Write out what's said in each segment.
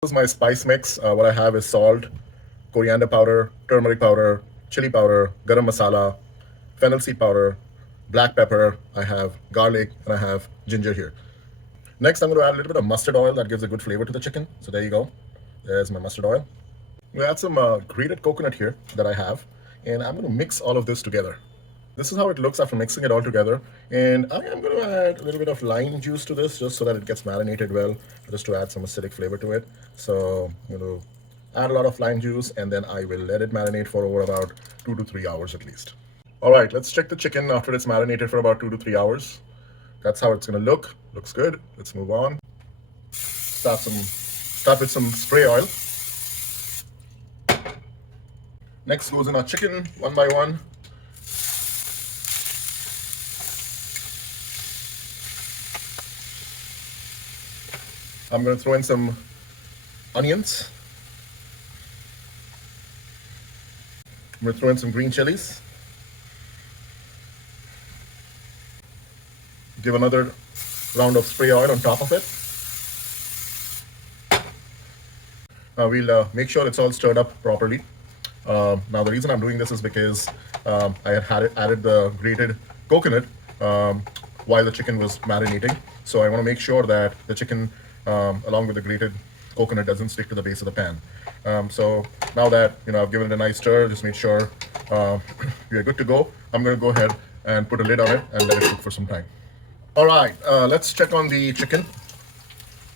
This is my spice mix. What I have is salt, coriander powder, turmeric powder, chili powder, garam masala, fennel seed powder, black pepper. I have garlic, and I have ginger here. Next, I'm going to add a little bit of mustard oil that gives a good flavor to the chicken. So there you go. There's my mustard oil. I'm going to add some grated coconut here that I have, and I'm going to mix all of this together. This is how it looks after mixing it all together. And I am going to add a little bit of lime juice to this just so that it gets marinated well, just to add some acidic flavor to it. So I'm going to add a lot of lime juice, and then I will let it marinate for over about 2 to 3 hours at least. All right, let's check the chicken after it's marinated for about 2 to 3 hours. That's how it's going to look. Looks good. Let's move on. Start with some spray oil. Next goes in our chicken one by one. I'm going to throw in some onions. I'm going to throw in some green chilies. Give another round of spray oil on top of it. Now we'll make sure it's all stirred up properly. Now the reason I'm doing this is because I had added the grated coconut while the chicken was marinating. So I want to make sure that the chicken, along with the grated coconut, doesn't stick to the base of the pan. So now that I've given it a nice stir, just make sure we are good to go. I'm going to go ahead and put a lid on it and let it cook for some time. All right, let's check on the chicken.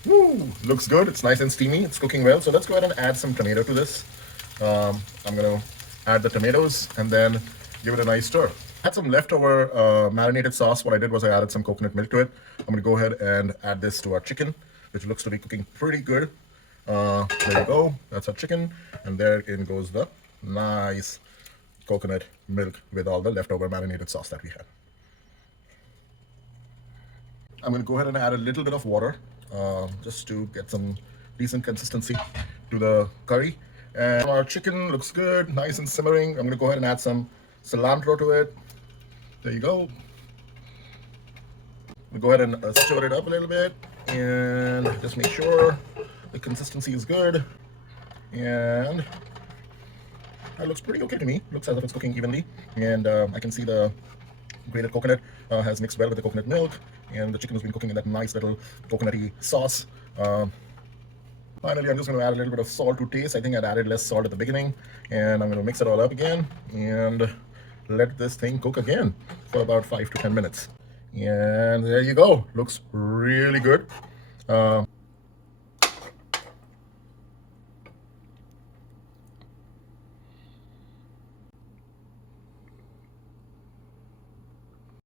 Woo, looks good. It's nice and steamy. It's cooking well. So let's go ahead and add some tomato to this. I'm going to add the tomatoes and then give it a nice stir. I had some leftover marinated sauce. What I did was I added some coconut milk to it. I'm going to go ahead and add this to our chicken, which looks to be cooking pretty good. There you go. That's our chicken. And there in goes the nice coconut milk with all the leftover marinated sauce that we had. I'm going to go ahead and add a little bit of water just to get some decent consistency to the curry. And our chicken looks good, nice and simmering. I'm going to go ahead and add some cilantro to it. There you go. We'll go ahead and stir it up a little bit and just make sure the consistency is good. And that looks pretty okay to me. Looks as if it's cooking evenly. And I can see the grated coconut has mixed well with the coconut milk, and the chicken has been cooking in that nice little coconutty sauce. Finally, I'm just going to add a little bit of salt to taste. I think I'd added less salt at the beginning, and I'm going to mix it all up again and let this thing cook again for about 5 to 10 minutes. And there you go. Looks really good.